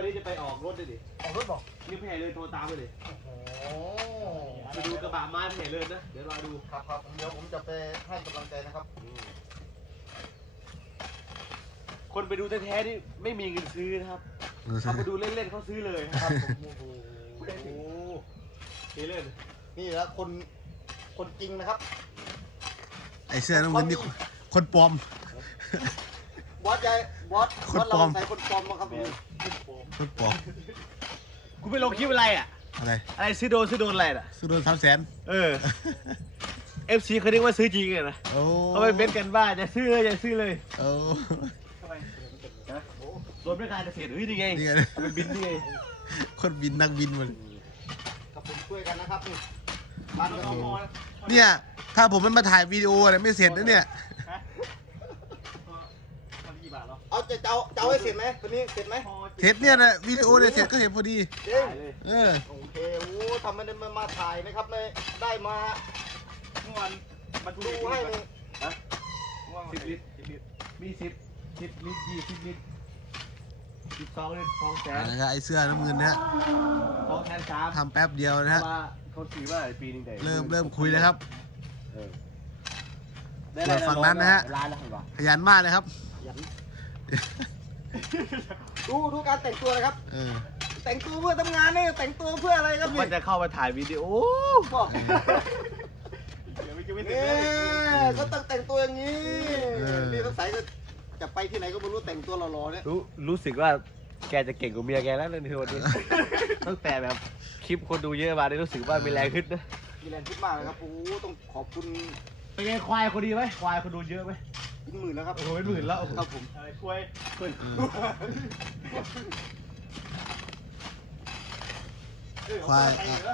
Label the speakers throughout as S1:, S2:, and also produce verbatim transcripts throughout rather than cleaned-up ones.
S1: นี้จะไปออกรถด้วยดิ
S2: ออกรถบอก
S1: นี่พี่ใหญ่เลยโทรตามไปเลย
S2: โอ้
S1: ไปดูกระบะไม้พี่ใหญ่เลยนะเดี๋ยวรอดู
S2: ครับครับเดี๋ยวผมจะไปให้กำลังใจนะครับ
S1: คนไปดูแท้ๆนี่ไม่มีเงินซื้อนะครับเขาไปดูเล่นๆเขาซื้อเลยครับโอ้โหเล่น
S2: นี่แล้วคนคนจริงนะครับ
S3: ไอเสื้อน้ำเงินนี่คนปลอม
S2: บอสใหญ่บอสบอสเราใส่คนปลอมมาครับ
S3: คนปลอม
S1: กูไปลงคลิปอะไรอ่ะ
S3: อะไร
S1: อะไรซื้อโดนซื้อโดนอะไรอ่ะ
S3: ซื้อโดนสามแสน
S1: เออเอฟซีเขาเรียกว่าซื้อจริงเลยนะเขาไปเบ็ดกันว่าจะซื้อเลยจะซื้อเลย
S3: โอ้
S1: รวมด้วยการเกษตรเฮ้ยนี่ไงเป็นบินนี่ไง
S3: คนบินนักบินมัน
S2: กับผมช่วยกันนะครับนี่บ้านก็มี
S3: เนี่ยถ้าผมมันมาถ่ายวิดีโออะไรไม่เสร็จนะเนี่ย
S2: เอาจะเอาจะเอาให้เสร็จไหมวันนี้เสร็จไหม
S3: เสร็จเนี่ยนะวิดีโอเนี่ยเสร็จก็เห็นพอดีเออ
S2: โอเคโอ้ทำไม่ได้มาถ่ายนะครับไม่ได้มา
S1: เมื่อวาน
S2: มาดูให้เลย
S1: นะสิบลิตรสิบลิตรมีสิบสิบลิตรยี่สิบลิตรสิบสองลิตรสองแสน
S3: นะครับไอเสื้อน้ำเงินเนี่ย
S1: สองแสนสาม
S3: ทำแป๊บเดียวนะฮะ
S1: เขาถือว่าปีนึงแต่
S3: เริ่มเริ่มคุยแล้วครับ
S1: ส่
S3: วนฝั่งนั้นนะฮะขยันมากเลยครับ
S2: ดูดูการแต่งตัวนะครับแต่งตัวเพื่อทำงานนี่แต่งตัวเพื่ออะไรครับ
S1: มันจะเข้ามาถ่ายวิดีโอ
S2: บอกนี่ก็ต้องแต่งตัวอย่างนี้นี่ต้องใส่จะไปที่ไหนก็ไม่รู้แต่งตัวหล่อๆเนี่ย
S1: รู้รู้สึกว่าแกจะเก่งกว่าเมียแกแล้วเลยในวันนี้ตั้งแต่แบบคลิปคนดูเยอะมาได้รู้สึกว่ามีแรงขึ้นนะ
S2: มีแรงขึ้นมากเลยครับโอ้ต้องขอบคุณ
S1: เป็นไงควายคนดีไหมควายคนดูเยอะไหม
S2: เป็นหมื่นแล้วครับ
S1: โอ้โหเป็นหมื่นแล้ว
S2: ครับผม
S1: อะไรควาย
S3: ควาย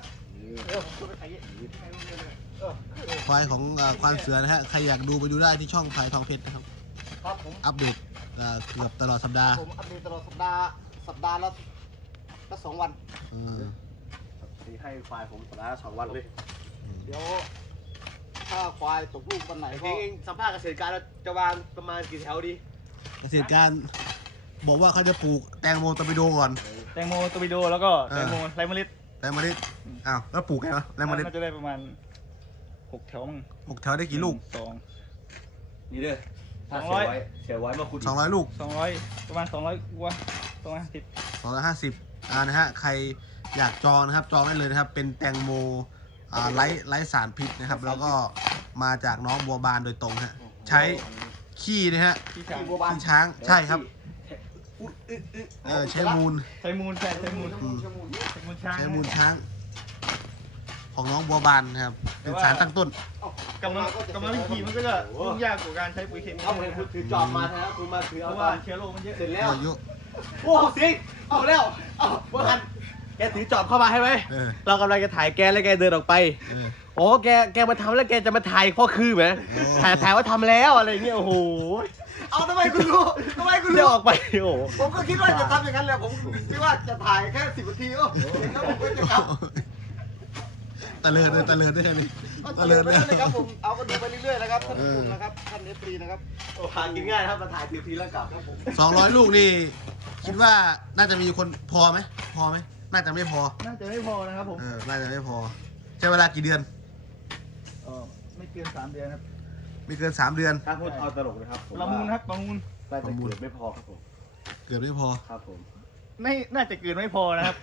S3: ควายของควานเสือนะฮะใครอยากดูไปดูได้ที่ช่องพายทองเพชรนะครับ
S2: ครับผม
S3: อัปเดตเกือบตลอดสัปดาห์
S2: ผมอัปเดตตลอดสัปดาห์สัปดาห์ละละสองวัน
S1: นี่ให้ควายผมสัปดาห์ละสองวันเลย
S2: เดี๋ยวถ้าควายตกลูกวันไหนก็
S1: เองสัมภาษณ์เกษตรการจะวางประมาณกี่แถวดี
S3: เกษตรการบอกว่าเขาจะปลูกแตงโมตอร์ปิโดก่อน
S1: แตงโมตอร์ปิโดแล้วก็แตงโมไรเมล็ด
S3: ไรเมล็ดอ้าวแล้วปลูกไงวะไรเมล็ด
S1: น่าจะได้ประมาณหกแถวมั้ง
S3: หกแถวได้กี่ลูก
S1: สองนี่เด้อสองร้อยเสียไว้มาคุณ
S3: สองร้อยลูก
S1: สองร้อยประมาณสองร้อยวัวสองร้อยห้าสิบ
S3: สองร้อยห้าสิบอ่านะฮะใครอยากจองนะครับจองได้เลยนะครับเป็นแตงโมอ่าไร้ไร้สารพิษนะครับแล้วก็มาจากน้องบัวบานโดยตรงฮะใช้ขี้นะฮะขี้ช้างใช่ครับเออใช้มูล
S1: ใช้มูลใช่ใช้มูลใช้มูลช้าง
S3: ใช้มูลช้างของน้องบัวบานนะครับเป็นสารตั้งต้น
S1: กำลังกำลังวิธีมันก็จะยุ่งยากกว่าการใช้ปุ๋ยเคมีเอาเลยคุณถือจอบมานะคุณมาถือเอาว่าเชื้อโรคมันเยอะเสร็จแล้วโอ้สิเอาแล้วเอาเมื่อกันแกถือจอบเข้ามาให้ไหมเรากำลังจะถ่ายแกแล้วแกเดินออกไปโอ้แกแกมาทำแล้วแกจะมาถ่ายพ่อคือไหมถ่ายถ่ายว่าทำแล้วอะไรเงี้ยโอ้โห
S2: เอาทำไมคุณรู้ทำไมคุณ
S1: รู้ออกไปโอ้
S2: ผมก็คิดว่าจะทำอย่างนั้นแหละผมคิดว่าจะถ่ายแค่สิบนาทีก็แล้วผมก็จะกลับ
S3: ตะเลิดเลยตะเลิดได้ไหม
S2: ตะเลิดเลยครับผมเอากันดูไปเรื่อยๆนะครับท่านผู้ชมนะครับท่านเอฟซีนะครับ
S1: โอ้หากินง่ายครับมาถ่ายสิบนาทีแล้วกลับครับผม
S3: สองร้อยลูกนี่คิดว่าน่าจะมีคนพอไหมพอไหมน่าจะไม่พอ
S1: น่าจะไม่พอนะครับผม
S3: เออน่าจะไม่พอใช้เวลากี่เดือน
S1: เออไม่เกินสามเดือนครับ
S3: ไม่เกินสามเดือน
S1: ถ้าพูดเอาตลกนะครับประมูลครับประมูลน่าจะเกิดไม่พอครับผม
S3: เกิดไม่พอ
S1: ครับผมไม่น่าจะเกิดไม่พอนะครับ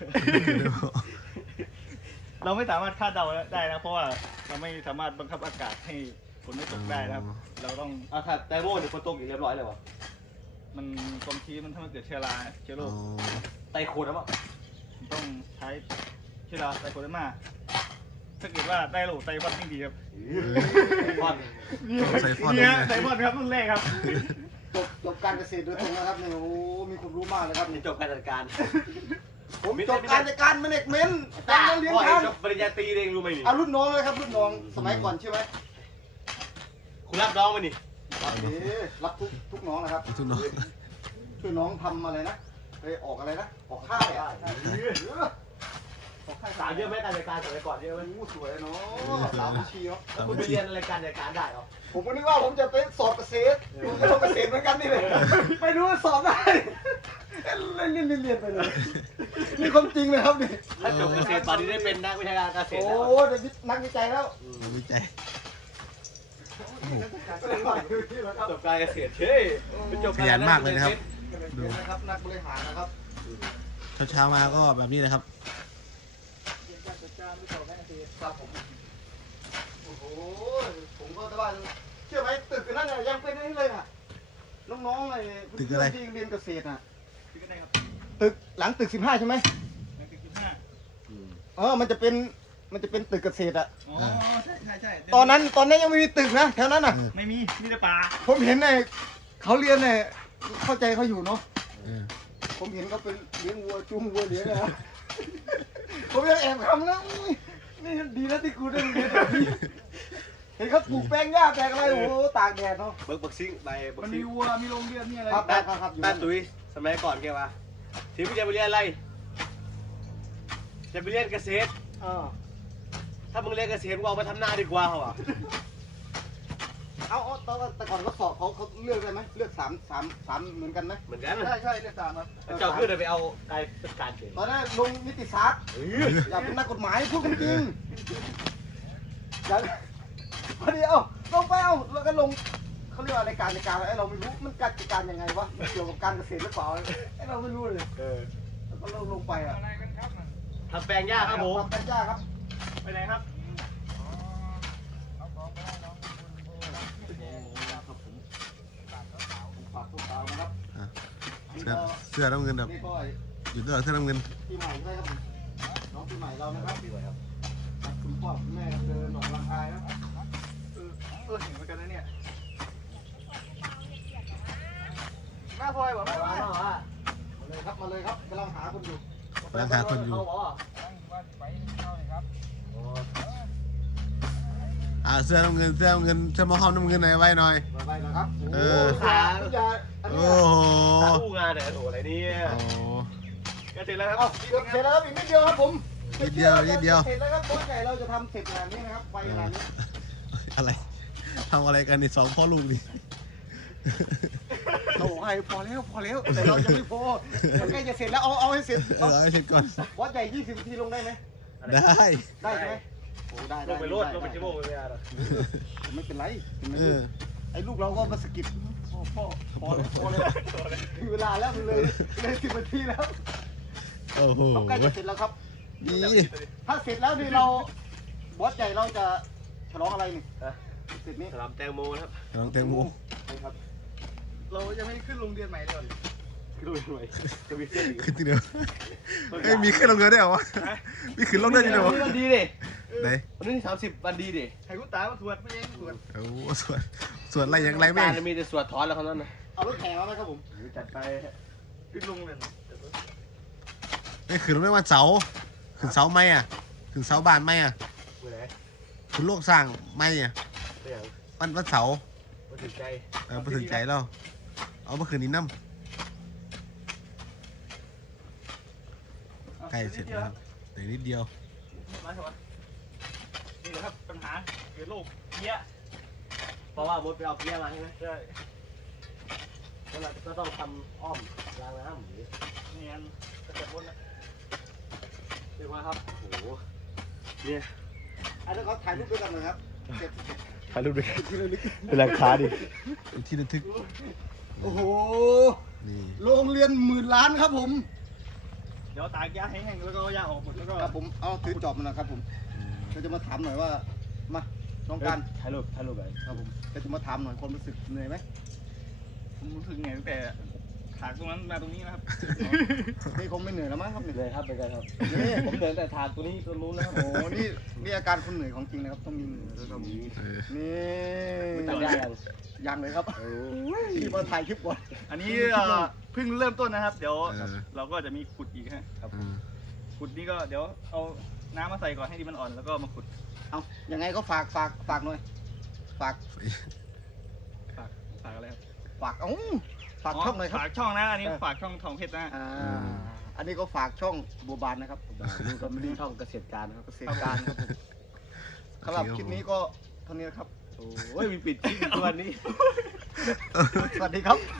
S1: เราไม่สามารถคาดเดาได้นะเพราะว่าเราไม่สามารถบังคับอากาศให้ฝนไม่ตกได้นะครับเราต้องอ่ะถ้าไดโม่เนี่ยฝนตกอีกเรียบร้อยเลยวะมันตรงที่มันทำให้เกิดเชื้อราเชื้อโรคไตโคนะมั้งต้องใช้เชื้อราไตโคเดอร์มาถ้าเกิดว่าได้โรคไตฟอดยิ่งดีครับไตฟอดเนี่ยไตฟอดครับรุ่นแรกครับ
S2: จบจบการเกษตรโดยตรงนะครับเนี่ยโอ้มีความรู้มากเลยครับ
S1: นี่จบการจัดการ
S2: ผมจบการจัดการแมเนจเมนต์การเลี้ยงช้าง
S1: ปริญญาตรีเองรู้ไหมนี่
S2: เอารุ่นน้องเลยครับรุ่นน้องสมัยก่อนใช่ไหม
S1: คุณรับน้องมานี่
S2: รับดีรับทุกทุกน้องนะครับ
S3: ทุกน้อง
S2: ช่วยน้องทำอะไรนะไปออกอะไรนะออกข้าวอ่ะ
S1: ออกข้าวสาวเยอะไหมการจัดการสมัยก่อนเยอะไหม
S2: สวยเนาะสาวผู้ชีเนาะ
S1: คุณไปเรียนอะไรการจัดการได้หรอ
S2: ผมก็นึกว่าผมจะไปสอบเกษตรผมจะลงเกษตรเหมือนกันนี่เลยไม่รู้สอบได้เรียนเรียนเรียนไปเลยริงเลยครับนี่
S4: ถ้าจบเกษตรตอนนี้ได้เป็นนักวิชาการเกษตร
S2: โอ้
S4: แล้ว
S2: เดี๋ยวนักวิจัยแล้ว
S3: วิจัย
S4: จบการเกษตรเฮ้ยไปจบ
S3: ขยันมากเลยนะครับ ดู
S2: นะครับนักบริหารนะครับ
S3: เช้าๆมาก็แบบนี้เลยครับ
S2: ครับผมโอ้โหผมก็จะว่าเชื่อไหมตึกนั่นน่ะยังเป็นนี่เลยน่ะน้องๆเลย
S3: ตึกอะไร
S2: ที่เรียนเกษตรน่ะ
S1: คือกันได้ครับ
S2: ตึกหลังตึกสิบห้าใช่ไหม
S1: ในตึกสิบห้า
S2: เออมันจะเป็นมันจะเป็นตึกเกษตรอะ
S1: อ๋อใช่ใช่ใช่
S2: ตอนนั้นตอนนั้นยังไม่มีตึกนะแถวนั้นน่ะ
S1: ไม่มีมีแต่ป่า
S2: ผมเห็นในเขาเรียนเนี่ยเข้าใจเขาอยู่เนาะ
S3: เออ
S2: ผมเห็นเขาเป็นเลี้ยงวัวจุ้งวัวเลี้ยงนะ ผมยังแอบทำนะอุ๊ยนี่ดีนะที่กูได้เรียนแบบนี้เห็นเขาปลูกแป้งหญ้าแป้งอะไรโอ้โหตากแดดเนาะ
S4: เบิกบักซิงใบบัก
S1: มัน
S4: ซิ
S1: มี
S4: ง
S1: วัวมีโรงเรียนมีอะไร
S2: ครับ
S4: บ้าน
S2: ครับครับอยู่
S4: บ้านตุ้ยสมัยก่อนแกว่าทีพี่จะไปเรียนอะไร จะไปเรียนเกษตร
S2: เออ
S4: ถ้ามึงเรียนเกษตรมึงเอาไปทำหน้าดีกว่าเขาอ่ะ
S2: เอาเอาตอนแต่ก่อนเขาสอบเขาเขาเลือกได้ไหมเลือกสามสามสามเหมือนกันไหม
S4: เหมือนกัน
S2: ใช่ใช่เลือกสามครับ
S4: เจ้าขึ้นเลยไปเอาไอ้เป็นการเก่ง
S2: ตอนนั้นลงนิติศาสตร์
S4: เฮ้ย
S2: อยากเป็นนักกฎหมายพูดกันจริงอยากพอดีเอ้าลงไปเอ้าแล้วก็ลงเขาเรียกว่าอะไรการในการไอ้เราไม่รู้มันการจัดการยังไงวะมันเกี่ยวกับการเกษตรหรือเปล่าไอ้เราไม่รู้เลย
S4: เออ
S2: แล้วก็ลงลงไปอ่ะ
S4: ทำแปลงหญ้าครับผม
S2: ทำเป็นยากครับ
S1: ไปไหนครับ
S2: ฝากพวกเรานะครับ
S3: อ่ะเสื้อเสื้อน้ำเงินแบบ
S2: นี่ก็
S3: อยู่ด้วยเสื้อน้ำเงิน
S2: ปีใหม่ใช่ครับน้องปีใหม่เรานะครับปีใหม่ครับคุณพ่อคุณแม่เดินออกกำลังกายนะ
S1: เออเออเห็นเหมือนกันนะเนี่ยแม่พลอยบอก
S2: มา
S1: แม่ว่า
S2: เลยครับมาเลยครับกำลังหาคนอยู่
S3: กำลังหาคนอยู่
S4: เขาบอกว่า
S3: อ่าเสื้อน้ำเงินเสื้อน้ำเงินเสื้อมะฮอมน้ำเงินไหนไว้หน่อย
S2: มาไปนะครับ
S3: เอ
S2: โอ้
S3: อ
S2: ขาอย่าอัน
S3: โอ้
S2: นี้
S3: โห
S4: สาอู้งานเนี่ยโอ้โหอะไรเนี่ย
S3: โอ้โห
S1: ก็เสร็จแล้วครับ
S2: เอาเสร็จแล้วครับอีกนิดเดียวครับผม
S3: นิดเดียวนิดเดียว
S2: เสร็จแล้วครับโค้ชใหญ่เราจะทำเสร็จงานนี้นะครับไวขนาดนี้
S3: อะไรทำอะไรกันนี่สองพ่อลูกนี่
S2: เราบอกให้พอแล้วพอแล้วแต่เรายังไม่พอมันใกล้จะเสร็จแล้วเอาเอาให้เสร็จ
S3: เออเอาให้เสร็จก่อน
S2: วัดใหญ่ยี่สิบนาทีลงได้ไหม
S3: ได้
S2: ได้ใช่ไหมโอ้ได้
S4: ล
S2: ได้
S4: งไปโลดลงไป
S2: ด้
S4: ชั่วโมงไม่ได้หรอก
S2: ไม่เป็นไรเป็นไร
S3: เออ
S2: ไอ้ลูกเราก็มาสะกิดพ่อพ่อพอแล้วพอแล้วถึงเวลาแล้วมันเลยเลยสิบนาทีแล้ว
S3: โอ้โห
S2: เราใกล้จะเสร็จแล้วครับ
S3: ดี
S2: ถ้าเสร็จแล้วนี่เราบอสใหญ่เราจะฉลองอะไรนี่
S4: นะ
S2: เสร็จนี้
S4: สลามแตงโมนะครับ
S3: น้องแตงโม
S2: ครับเรายังไม่ขึ้นโรงเรียนใหม่เลย
S4: ขึ้นไปหน่อยจะมีเส้นอีก
S3: ขึ้นทีเดียวเอ้ยมีขึ้นลงเรือได้วยเหรอวะมีขึ้นลงเรือทีเดียว
S4: วันนี้วันดีดิ
S3: ไหน
S4: วันนี้สามสิบวันดีดิ
S1: ให้กูตายมาตรวจไม่ยังตรวจ
S3: โอ้ส่วนส่วนอะไรอย่างไรไม่
S4: การจะมีแต่สวดถอนแล้วเขานั้นนะ
S2: เอารถแห่มาไหมครับผม
S4: จัดไป
S1: ขึ้นลงเลย
S3: ไม่ขึ้นลงได้วันเสาร์ขึ้นเสาไหมอ่ะขึ้นเสาบ้านไหมอ่ะ
S4: เมื่อไหร่
S3: ขึ้นโลกสร้างไหมอ่ะ
S4: ไม่อย่าง
S3: วันวันเสาร์
S4: มาถึงใจ
S3: เออไปถึงใจแล้วเอาเมื่อคืนนี้น้ำใกล้เสร็จแล้วครับเดี๋ยวนิดเดียว
S1: มาเถอะนี่แหละครับปัญหาเกิดโรคเนี้ย
S4: เพราะว่ามดไปเอาเพี้ยมาใช่ไหม
S1: ใช่
S4: แล้วเราก็ต้องทำอ้อมล้างน้ำหรือ
S1: นี่อันกระจกบนนะ
S4: เรียกว่าครับโอ้โหเนี่ย
S2: อันนั้นเขาถ่ายรูปด้วยกันเลยครับเสร็จ
S4: ถ่ายรูปด้วย
S2: ที่ระลึก
S4: เป็นราคาดิ
S3: เป็นที่ระทึก
S2: โอ้โห
S3: นี่
S2: โรงเรียนหมื่นล้านครับผม
S1: เดี๋ยวตากยาแห้งๆแล้วก็เอายาออกหมดแล้วก็
S2: ครับผมเอาถือจอบมานะครับผมเราจะมาถามหน่อยว่ามาน้องการ
S4: ถ่ายรูปถ่ายรูปไป
S2: ครับผมเราจะมาถามหน่อยความรู้สึกเหนื่อยไหม
S1: ผมรู้สึกไงตั้งแต่ถากตรงนั้นมาตรงนี้นะครับ
S2: นี่คงไม่เหนื่อยแล้วมั้งครับเนี่ย
S4: เลยครับเป็นไงครับ
S2: นี่
S4: ผมเดินแต่ทางตัวนี้ตัวนู้นนะครับ
S2: โอ้โหนี่นี่อาการคนเหนื่อยของจริงนะครับต้องมีเหนื่อยด้วยครับผม
S3: เออ
S2: นี่
S4: ตัดได้ยัง
S2: ยังเลยครับที่มาถ่ายคลิปก่อน
S1: อันนี้เอ่อเพิ่งเริ่มต้นนะครับ เดี๋ยว
S3: เออ
S1: เราก็จะมีขุดอีกฮะ
S3: อืม
S1: ขุดนี่ก็เดี๋ยวเอาน้ำมาใส่ก่อนให้ดินมันอ่อนแล้วก็มาขุด
S2: เอายังไงก็ฝากฝากฝากหน่อยฝาก
S1: ฝากฝากอะไรครับ
S2: ฝากเอ้าฝากช่องหน่อยครับ
S1: ฝากช่องนะอันนี้
S2: เออ
S1: ฝากช่องทองเพชรนะ
S2: อ่าอันนี้ก็ฝากช่องบัวบานนะครับ
S4: ดูก็ไม่ได้ช่องเกษตรการนะครับ
S2: เกษตรการครับผมสำหรับคลิปนี้ก็เท่านี้นะครับ
S4: โอ้ยมีปิดคลิปทุกวันนี้
S2: สวัสดีครับ